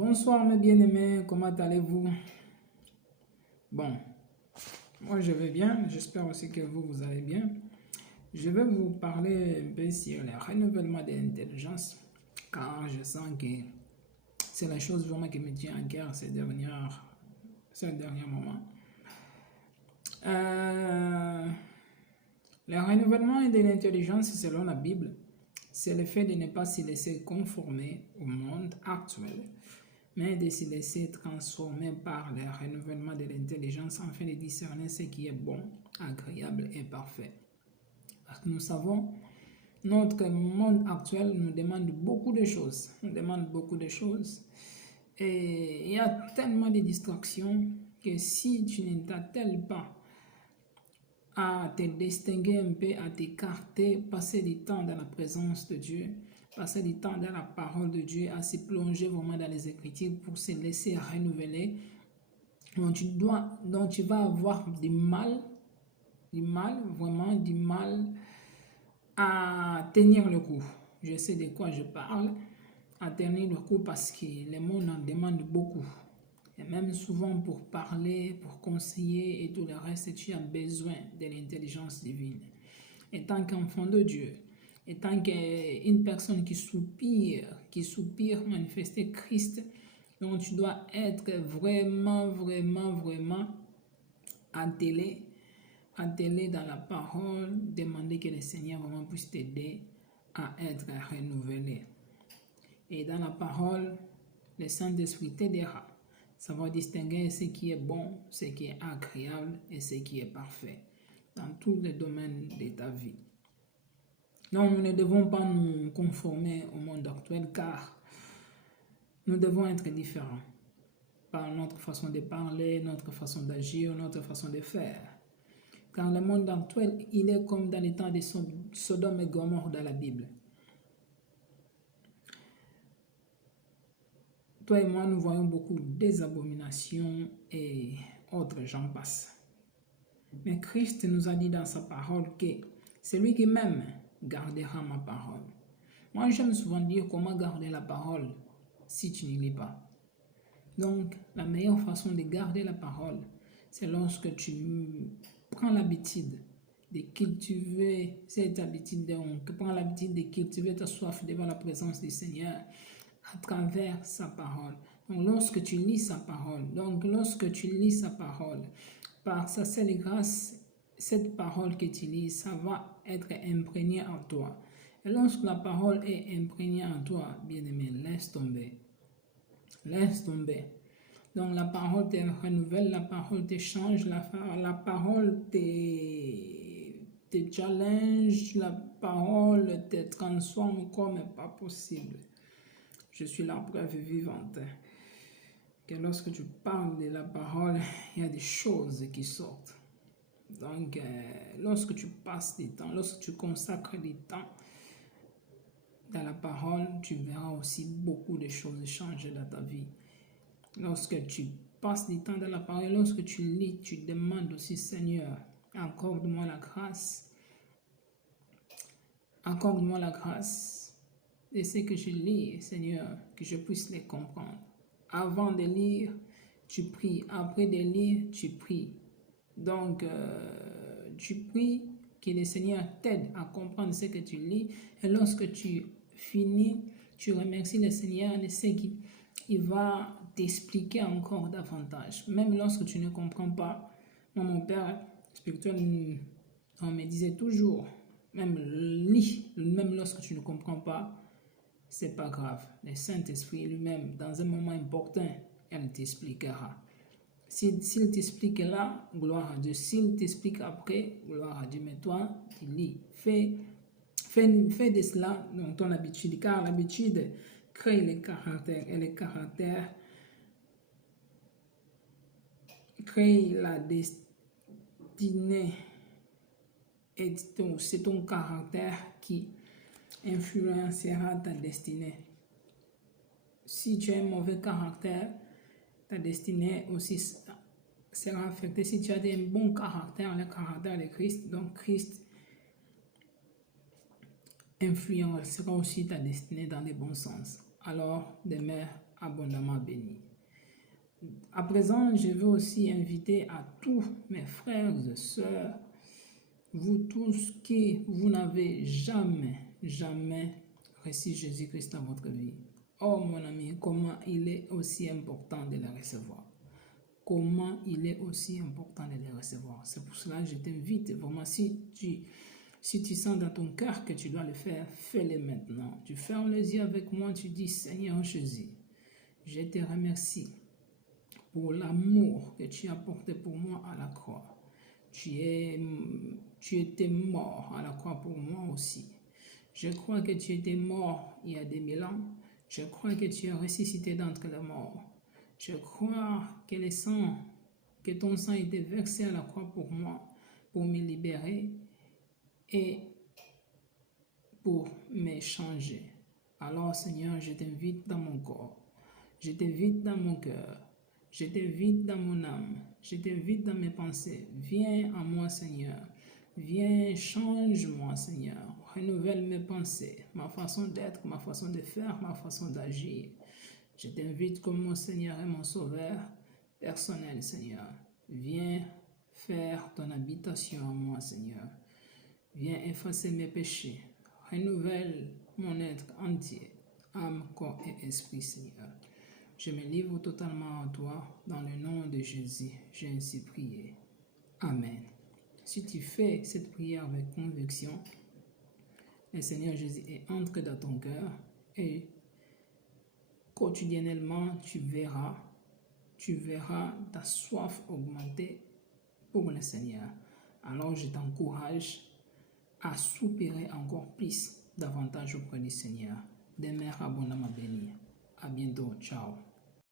Bonsoir mes bien-aimés, comment allez-vous? Bon, moi je vais bien, j'espère aussi que vous allez bien. Je vais vous parler un peu sur le renouvellement de l'intelligence, car je sens que c'est la chose vraiment qui me tient à cœur ces derniers moments. Le renouvellement de l'intelligence, selon la Bible, c'est le fait de ne pas se laisser conformer au monde actuel, mais de se laisser transformer par le renouvellement de l'intelligence afin de discerner ce qui est bon, agréable et parfait. Parce que nous savons, notre monde actuel nous demande beaucoup de choses. Et il y a tellement de distractions que si tu ne t'attelles pas à te distinguer un peu, à t'écarter, passer du temps dans la présence de Dieu, passer du temps dans la parole de Dieu, à se plonger vraiment dans les Écritures pour se laisser renouveler, donc tu vas avoir du mal à tenir le coup. Je sais de quoi je parle, à tenir le coup parce que le monde en demande beaucoup. Et même souvent pour parler, pour conseiller et tout le reste, tu as besoin de l'intelligence divine. Et tant qu'enfant de Dieu, et tant qu'une personne qui soupire manifester Christ, donc tu dois être vraiment attelé dans la parole, demander que le Seigneur vraiment puisse t'aider à être renouvelé. Et dans la parole, le Saint-Esprit t'aidera. Ça va distinguer ce qui est bon, ce qui est agréable et ce qui est parfait dans tous les domaines de ta vie. Donc, nous ne devons pas nous conformer au monde actuel car nous devons être différents par notre façon de parler, notre façon d'agir, notre façon de faire. Car le monde actuel, il est comme dans les temps de Sodome et Gomorrhe dans la Bible. Toi et moi, nous voyons beaucoup des abominations et autres, j'en passe. Mais Christ nous a dit dans sa parole que celui qui m'aime gardera ma parole. Moi, j'aime souvent dire comment garder la parole si tu ne lis pas. Donc, la meilleure façon de garder la parole, c'est lorsque tu prends l'habitude de cultiver cette habitude, donc prends l'habitude de cultiver ta soif devant la présence du Seigneur à travers sa parole. Donc, lorsque tu lis sa parole, par sa seule grâce, cette parole que tu lis, ça va être imprégné en toi. Et lorsque la parole est imprégnée en toi, bien-aimé, laisse tomber. Donc la parole te renouvelle, la parole te change, la parole te challenge, la parole te transforme comme pas possible. Je suis la preuve vivante que lorsque tu parles de la parole, il y a des choses qui sortent. Donc, lorsque tu passes du temps, lorsque tu consacres du temps dans la parole, tu verras aussi beaucoup de choses changer dans ta vie. Lorsque tu passes du temps dans la parole, lorsque tu lis, tu demandes aussi, Seigneur, accorde-moi la grâce. Accorde-moi la grâce de ce que je lis, Seigneur, que je puisse les comprendre. Avant de lire, tu pries. Après de lire, tu pries. Donc, tu pries que le Seigneur t'aide à comprendre ce que tu lis. Et lorsque tu finis, tu remercies le Seigneur de ce qu'il va t'expliquer encore davantage. Même lorsque tu ne comprends pas, moi, mon père spirituel, on me disait toujours, même lorsque tu ne comprends pas, c'est pas grave. Le Saint-Esprit lui-même, dans un moment important, elle t'expliquera. S'il t'explique là, gloire à Dieu. S'il t'explique après, gloire à Dieu. Mais toi, tu lis. Fais de cela dans ton habitude, car l'habitude crée les caractères et les caractères créent la destinée. Et c'est ton caractère qui influencera ta destinée. Si tu as un mauvais caractère, ta destinée aussi sera affectée. Si tu as un bon caractère, le caractère de Christ, donc Christ influencera aussi ta destinée dans le bon sens. Alors, demeure abondamment béni. À présent, je veux aussi inviter à tous mes frères et sœurs, vous tous qui vous n'avez jamais reçu Jésus-Christ dans votre vie. Oh mon ami, comment il est aussi important de le recevoir. Comment il est aussi important de le recevoir. C'est pour cela que je t'invite vraiment, si tu sens dans ton cœur que tu dois le faire, fais-le maintenant. Tu fermes les yeux avec moi, tu dis, Seigneur Jésus, je te remercie pour l'amour que tu as porté pour moi à la croix. Tu étais mort à la croix pour moi aussi. Je crois que tu étais mort il y a 2000 ans. Je crois que tu es ressuscité d'entre les morts. Je crois que ton sang était versé à la croix pour moi, pour me libérer et pour me changer. Alors Seigneur, je t'invite dans mon corps, je t'invite dans mon cœur, je t'invite dans mon âme, je t'invite dans mes pensées. Viens à moi Seigneur, viens, change-moi Seigneur, renouvelle mes pensées, ma façon d'être, ma façon de faire, ma façon d'agir. Je t'invite comme mon Seigneur et mon Sauveur personnel Seigneur. Viens faire ton habitation en moi Seigneur. Viens effacer mes péchés. Renouvelle mon être entier, âme, corps et esprit, Seigneur. Je me livre totalement à toi, dans le nom de Jésus. J'ai ainsi prié. Amen. Si tu fais cette prière avec conviction, le Seigneur Jésus est entré dans ton cœur et quotidiennement, tu verras ta soif augmenter pour le Seigneur. Alors, je t'encourage à soupirer encore plus davantage auprès du Seigneur. Demeure abondamment béni. À bientôt. Ciao.